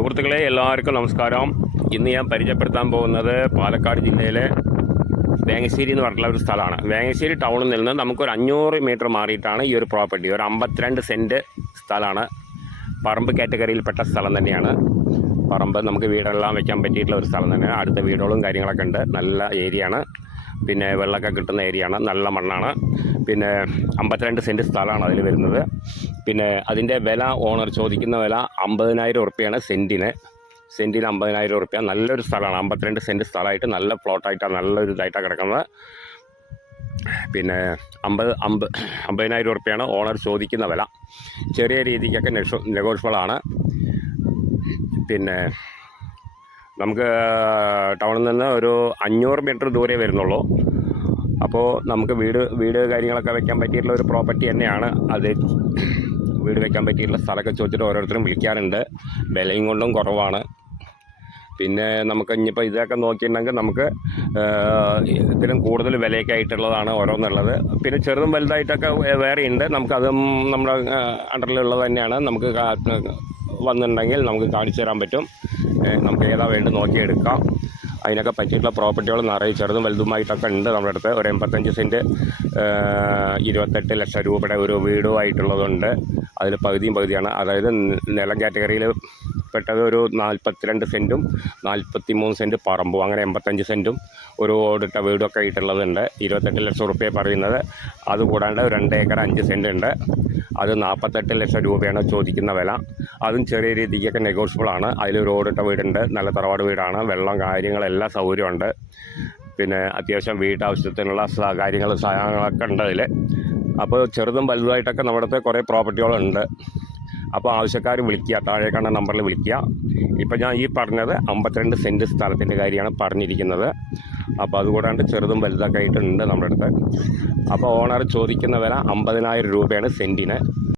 സുഹൃത്തുക്കളെ എല്ലാവർക്കും നമസ്കാരം. ഇന്ന് ഞാൻ പരിചയപ്പെടുത്താൻ പോകുന്നത് പാലക്കാട് ജില്ലയിലെ വേങ്ങശ്ശേരി എന്ന് പറഞ്ഞിട്ടുള്ള ഒരു സ്ഥലമാണ്. വേങ്ങശ്ശേരി ടൗണിൽ നിന്ന് നമുക്കൊരു 500 മീറ്റർ മാറിയിട്ടാണ് ഈ ഒരു പ്രോപ്പർട്ടി. ഒരു 52 സെൻറ്റ് സ്ഥലമാണ്. പറമ്പ് കാറ്റഗറിയിൽപ്പെട്ട സ്ഥലം തന്നെയാണ്. പറമ്പ് നമുക്ക് വീടെല്ലാം വെക്കാൻ പറ്റിയിട്ടുള്ള ഒരു സ്ഥലം തന്നെയാണ്. അടുത്ത വീടുകളും കാര്യങ്ങളൊക്കെ ഉണ്ട്. നല്ല ഏരിയയാണ്. പിന്നെ വെള്ളമൊക്കെ കിട്ടുന്ന ഏരിയയാണ്. നല്ല മണ്ണാണ്. പിന്നെ 52 സെൻറ്റ് സ്ഥലമാണ് അതിൽ വരുന്നത്. പിന്നെ അതിൻ്റെ വില ഓണർ ചോദിക്കുന്ന വില 50,000 ഉറുപ്പ്യാണ് സെൻറ്റിന് 50,000 ഉറുപ്പ്യ. നല്ലൊരു സ്ഥലമാണ്. 52 സെൻറ്റ് സ്ഥലമായിട്ട് നല്ല പ്ലോട്ടായിട്ടാണ്, നല്ലൊരു ഇതായിട്ടാണ് കിടക്കുന്നത്. പിന്നെ 50,000 ഉറുപ്പ്യാണ് ഓണർ ചോദിക്കുന്ന വില. ചെറിയ രീതിക്കൊക്കെ നെഗോഷ്യബിളാണ്. പിന്നെ നമുക്ക് ടൗണിൽ നിന്ന് ഒരു 500 മീറ്റർ ദൂരെ വരുന്നുള്ളൂ. അപ്പോൾ നമുക്ക് വീട് കാര്യങ്ങളൊക്കെ വെക്കാൻ പറ്റിയിട്ടുള്ള ഒരു പ്രോപ്പർട്ടി തന്നെയാണ് അത്. വീട് വെക്കാൻ പറ്റിയിട്ടുള്ള സ്ഥലമൊക്കെ ചോദിച്ചിട്ട് ഓരോരുത്തരും വിളിക്കാറുണ്ട്. വിലയും കൊണ്ടും കുറവാണ്. പിന്നെ നമുക്ക് ഇനിയിപ്പോൾ ഇതൊക്കെ നോക്കിയിട്ടുണ്ടെങ്കിൽ നമുക്ക് ഇതിലും കൂടുതൽ വിലയൊക്കെ ആയിട്ടുള്ളതാണ് ഓരോന്നുള്ളത്. പിന്നെ ചെറുതും വലുതായിട്ടൊക്കെ വേറെ ഉണ്ട്. നമുക്കതും നമ്മുടെ അണ്ടറിലുള്ളത് തന്നെയാണ്. നമുക്ക് വന്നിട്ടുണ്ടെങ്കിൽ നമുക്ക് കാണിച്ചു തരാൻ പറ്റും. നമുക്ക് ഏതാ വേണ്ടി നോക്കിയെടുക്കാം. അതിനൊക്കെ പറ്റിയിട്ടുള്ള പ്രോപ്പർട്ടികൾ നിറയെ ചെറുതും വലുതുമായിട്ടൊക്കെ ഉണ്ട് നമ്മുടെ അടുത്ത്. ഒരു 85 സെൻറ്റ് 28 ലക്ഷം രൂപയുടെ ഒരു വീടുമായിട്ടുള്ളതുണ്ട്. അതിൽ പകുതിയാണ്. അതായത് നിലം കാറ്റഗറിയിൽ പെട്ടത് ഒരു 42 സെൻറ്റും 43 സെൻറ്റ് പറമ്പും, അങ്ങനെ 85 സെൻറ്റും ഒരു ഓടിട്ട വീടൊക്കെ ആയിട്ടുള്ളതുണ്ട്. 28 ലക്ഷം ഉറുപ്പ്യ പറയുന്നത്. അതുകൂടാണ്ട് 2 ഏക്കർ 5 സെൻറ്റ് ഉണ്ട്. അത് 48 ലക്ഷം രൂപയാണ് ചോദിക്കുന്ന വില. അതും ചെറിയ രീതിക്കൊക്കെ നെഗോഷ്യബിളാണ്. അതിലൊരു ഓടിട്ട വീടുണ്ട്. നല്ല തറവാട് വീടാണ്. വെള്ളം കാര്യങ്ങളെല്ലാം സൗകര്യമുണ്ട്. പിന്നെ അത്യാവശ്യം വീട്ടാവശ്യത്തിനുള്ള സാധനങ്ങളൊക്കെ ഉണ്ട് അതിൽ. അപ്പോൾ ചെറുതും വലുതായിട്ടൊക്കെ നമ്മുടെ അടുത്ത് കുറേ പ്രോപ്പർട്ടികളുണ്ട്. അപ്പോൾ ആവശ്യക്കാർ വിളിക്കുക, താഴെ കാണുന്ന നമ്പറിൽ വിളിക്കുക. ഇപ്പോൾ ഞാൻ ഈ പറഞ്ഞത് 52 സെൻറ്റ് സ്ഥലത്തിൻ്റെ കാര്യമാണ് പറഞ്ഞിരിക്കുന്നത്. അപ്പോൾ അതുകൂടാണ്ട് ചെറുതും വലുതൊക്കെ ആയിട്ടുണ്ട് നമ്മുടെ അടുത്ത്. അപ്പോൾ ഓണർ ചോദിക്കുന്ന വില 50,000 രൂപയാണ് സെൻറ്റിന്.